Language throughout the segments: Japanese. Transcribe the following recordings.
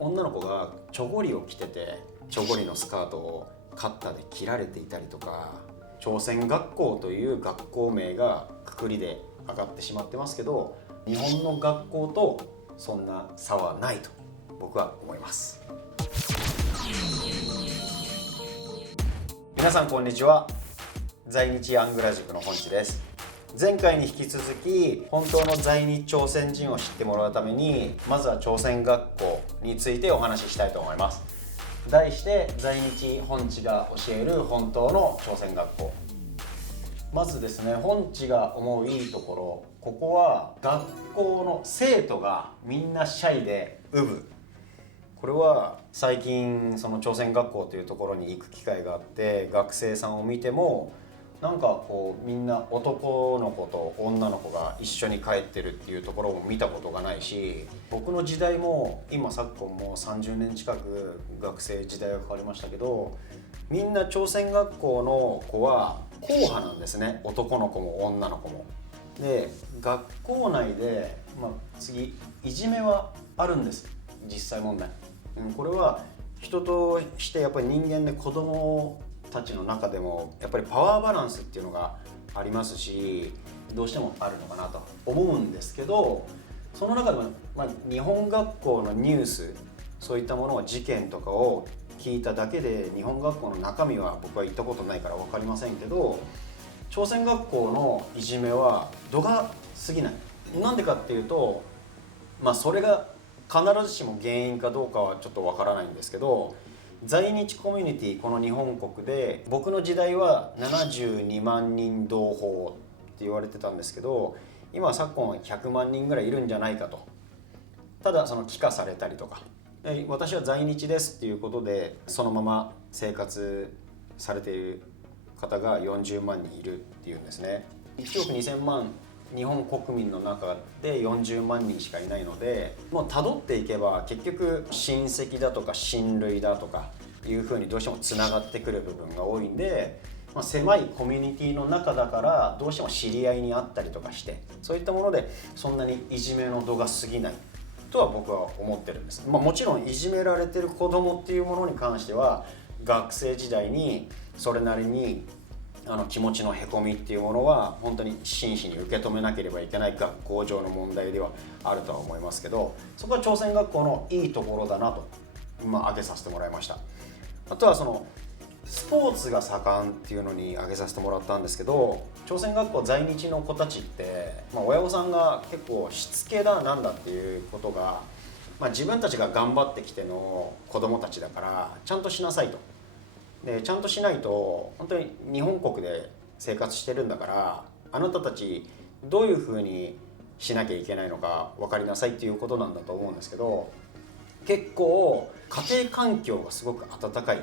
女の子がチョゴリを着てて、チョゴリのスカートをカッターで切られていたりとか、朝鮮学校という学校名がくくりで上がってしまってますけど、日本の学校とそんな差はないと僕は思います。皆さんこんにちは。在日アングラ塾の本地です。前回に引き続き、本当の在日朝鮮人を知ってもらうために、まずは朝鮮学校についてお話ししたいと思います。題して、在日本地が教える本当の朝鮮学校。まずですね、本地が思ういいところ、ここは学校の生徒がみんなシャイでウブ。これは最近その朝鮮学校というところに行く機会があって、学生さんを見てもなんかこうみんな男の子と女の子が一緒に帰ってるっていうところも見たことがないし、僕の時代も今昨今も30年近く学生時代が変わりましたけど、みんな朝鮮学校の子は硬派なんですね。男の子も女の子も。で、学校内で、次いじめはあるんです、実際問題。これは人としてやっぱり人間で子供たちの中でもやっぱりパワーバランスっていうのがありますし、どうしてもあるのかなと思うんですけど、その中でも、日本学校のニュース、そういったものを事件とかを聞いただけで、日本学校の中身は僕は行ったことないから分かりませんけど、朝鮮学校のいじめは度が過ぎない。なんでかっていうと、それが必ずしも原因かどうかはちょっと分からないんですけど、在日コミュニティ、この日本国で僕の時代は72万人同胞って言われてたんですけど、今昨今は100万人ぐらいいるんじゃないかと。ただその帰化されたりとか、私は在日ですっていうことでそのまま生活されている方が40万人いるっていうんですね。1億2000万日本国民の中で40万人しかいないので、もう辿っていけば結局親戚だとか親類だとかいうふうにどうしてもつながってくる部分が多いんで、狭いコミュニティの中だからどうしても知り合いにあったりとかして、そういったものでそんなにいじめの度が過ぎないとは僕は思ってるんです。もちろんいじめられてる子供っていうものに関しては学生時代にそれなりに気持ちのへこみっていうものは本当に真摯に受け止めなければいけない学校上の問題ではあるとは思いますけど、そこは朝鮮学校のいいところだなと今挙げさせてもらいました。あとはそのスポーツが盛んっていうのに挙げさせてもらったんですけど、朝鮮学校在日の子たちって、親御さんが結構しつけだなんだっていうことが、自分たちが頑張ってきての子供たちだからちゃんとしなさいと。でちゃんとしないと本当に日本国で生活してるんだから、あなたたちどういうふうにしなきゃいけないのか分かりなさいっていうことなんだと思うんですけど、結構家庭環境がすごく温かい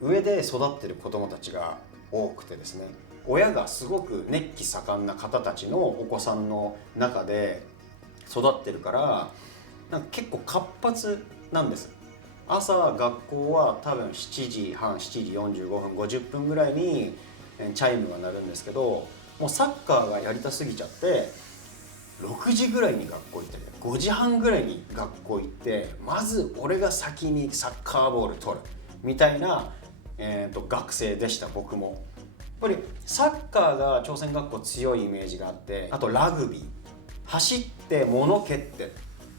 上で育ってる子どもたちが多くてですね、親がすごく熱気盛んな方たちのお子さんの中で育ってるから、なんか結構活発なんです。朝学校は多分7時半、7時45分、50分ぐらいにチャイムが鳴るんですけど、もうサッカーがやりたすぎちゃって6時ぐらいに学校行って5時半ぐらいに学校行って、まず俺が先にサッカーボール取るみたいな、学生でした。僕もやっぱりサッカーが朝鮮学校強いイメージがあって、あとラグビー、走って物蹴ってっ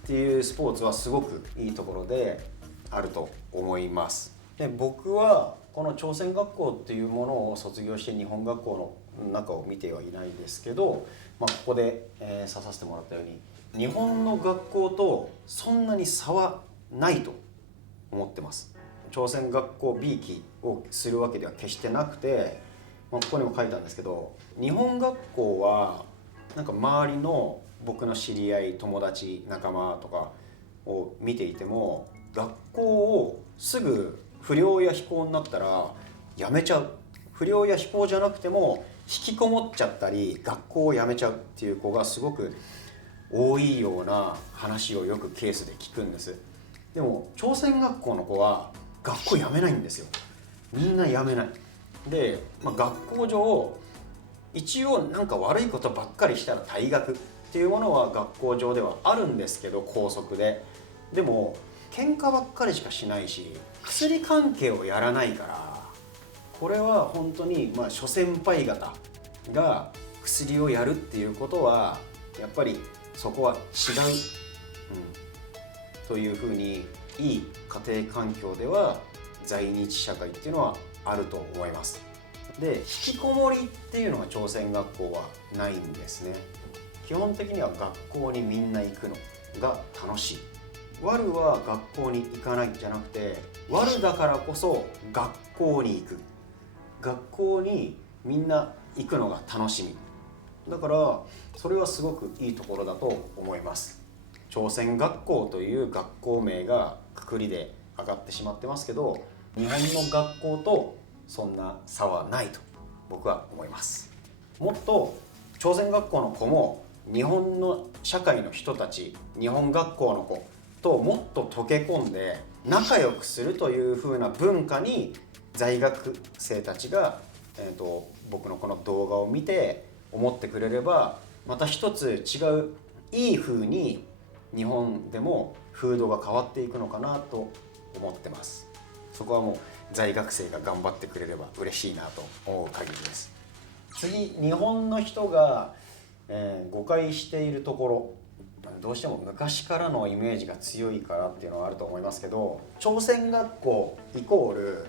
ていうスポーツはすごくいいところであると思います。で、僕はこの朝鮮学校っていうものを卒業して日本学校の中を見てはいないですけど、ここで、させてもらったように日本の学校とそんなに差はないと思ってます。朝鮮学校 B 期をするわけでは決してなくて、ここにも書いたんですけど、日本学校はなんか周りの僕の知り合い、友達、仲間とかを見ていても、学校をすぐ不良や非行になったら辞めちゃう、不良や非行じゃなくても引きこもっちゃったり学校を辞めちゃうっていう子がすごく多いような話をよくケースで聞くんです。でも朝鮮学校の子は学校辞めないんですよ。みんな辞めないで、学校上一応なんか悪いことばっかりしたら退学っていうものは学校上ではあるんですけど、校則で。でも喧嘩ばっかりしかしないし、薬関係をやらないから、これは本当に諸先輩方が薬をやるっていうことはやっぱりそこは違う、というふうにいい家庭環境では在日社会っていうのはあると思います。で、引きこもりっていうのは朝鮮学校はないんですね。基本的には学校にみんな行くのが楽しい。ワルは学校に行かないんじゃなくて、ワルだからこそ学校に行く。学校にみんな行くのが楽しみ。だからそれはすごくいいところだと思います。朝鮮学校という学校名がくくりで上がってしまってますけど、日本の学校とそんな差はないと僕は思います。もっと朝鮮学校の子も日本の社会の人たち、日本学校の子ともっと溶け込んで仲良くするという風な文化に在学生たちが、僕のこの動画を見て思ってくれれば、また一つ違ういい風に日本でも風土が変わっていくのかなと思ってます。そこはもう在学生が頑張ってくれれば嬉しいなと思う限りです。次、日本の人が、誤解しているところ、どうしても昔からのイメージが強いからっていうのはあると思いますけど、朝鮮学校イコール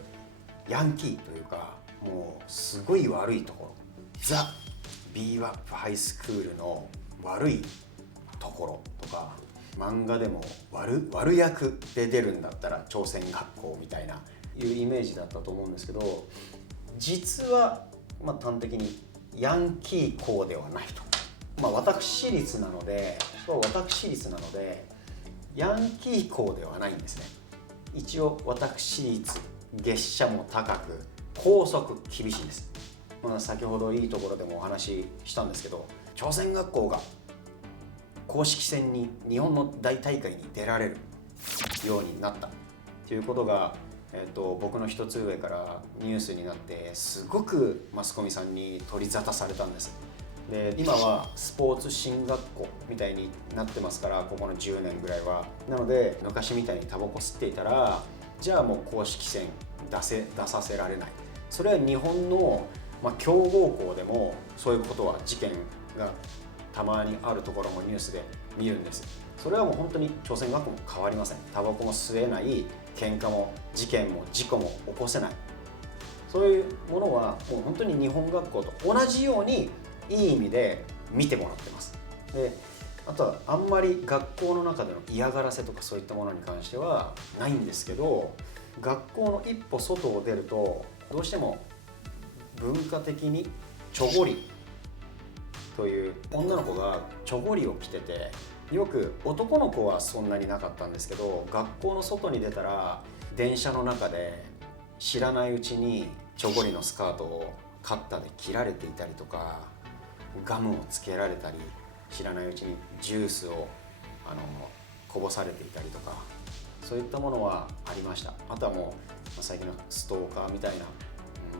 ヤンキーというか、もうすごい悪いところ、ザ・ビーバップハイスクールの悪いところとか、漫画でも悪役で出るんだったら朝鮮学校みたいないうイメージだったと思うんですけど、実は端的にヤンキー校ではないと。私立なのでヤンキー校ではないんですね。一応私立、月謝も高く、校則厳しいです。先ほどいいところでもお話ししたんですけど、朝鮮学校が公式戦に日本の大大会に出られるようになったということが、僕の一つ上からニュースになってすごくマスコミさんに取り沙汰されたんです。で、今はスポーツ進学校みたいになってますから、ここの10年ぐらいは。なので昔みたいにタバコ吸っていたら、じゃあもう公式戦出させられない。それは日本の、強豪校でもそういうことは事件がたまにあるところもニュースで見るんです。それはもう本当に朝鮮学校も変わりません。タバコも吸えない、喧嘩も事件も事故も起こせない。そういうものはもう本当に日本学校と同じようにいい意味で見てもらってます。で、あとはあんまり学校の中での嫌がらせとかそういったものに関してはないんですけど、学校の一歩外を出るとどうしても文化的にチョゴリという女の子がチョゴリを着てて、よく男の子はそんなになかったんですけど、学校の外に出たら電車の中で知らないうちにチョゴリのスカートをカッターで切られていたりとか、ガムをつけられたり、知らないうちにジュースをこぼされていたりとか、そういったものはありました。あとはもう最近のストーカーみたいな、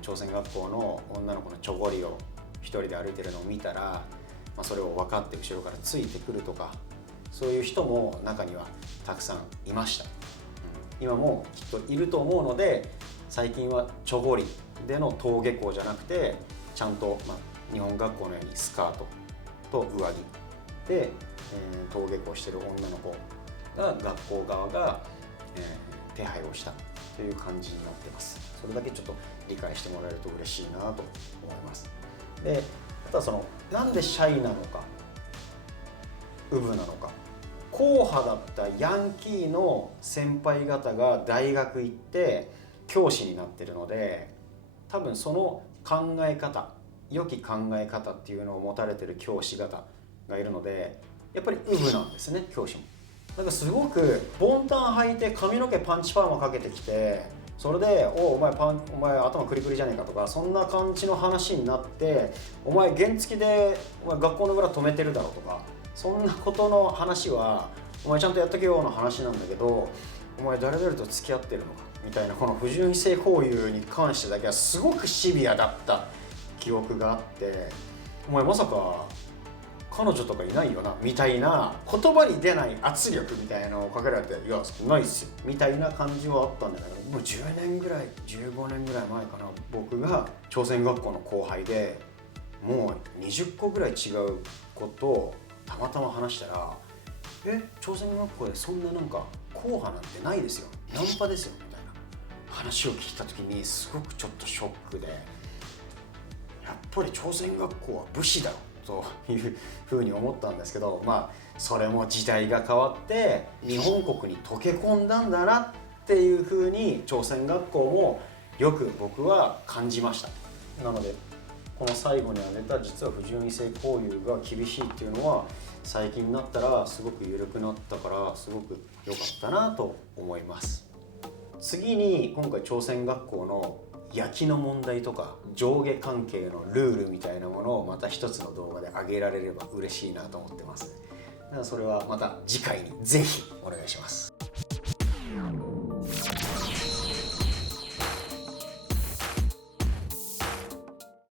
朝鮮学校の女の子のチョゴリを一人で歩いてるのを見たら、それを分かって後ろからついてくるとか、そういう人も中にはたくさんいました。今もきっといると思うので、最近はチョゴリでの登下校じゃなくて、ちゃんと、日本学校のようにスカートと上着で、登下校してる女の子が学校側が、手配をしたという感じになってます。それだけちょっと理解してもらえると嬉しいなと思います。で、あとはなんでシャイなのかウブなのか、硬派だったヤンキーの先輩方が大学行って教師になってるので、多分その考え方、良き考え方っていうのを持たれてる教師方がいるので、やっぱりウブなんですね、教師も。なんかすごくボンタン履いて髪の毛パンチパーマかけてきて、それでお前頭クリクリじゃねえかとか、そんな感じの話になって、お前原付で学校の裏止めてるだろうとか、そんなことの話はお前ちゃんとやっとけよの話なんだけど、お前誰々と付き合ってるのかみたいな、この不純正行為に関してだけはすごくシビアだった記憶があって、お前まさか彼女とかいないよなみたいな言葉に出ない圧力みたいなのをかけられて、いやないっすよみたいな感じはあったんだけど、もう10年ぐらい15年ぐらい前かな、僕が朝鮮学校の後輩でもう20個ぐらい違うことをたまたま話したら、朝鮮学校でそんななんか硬派なんてないですよ、ナンパですよみたいな話を聞いた時にすごくちょっとショックで、やっぱり朝鮮学校は武士だよというふうに思ったんですけど、まあそれも時代が変わって日本国に溶け込んだんだなっていうふうに朝鮮学校もよく僕は感じました。なのでこの最後に挙げた実は不純異性交友が厳しいっていうのは最近になったらすごく緩くなったからすごく良かったなと思います。次に今回朝鮮学校の焼きの問題とか上下関係のルールみたいなものをまた一つの動画で上げられれば嬉しいなと思ってます。だからそれはまた次回にぜひお願いします。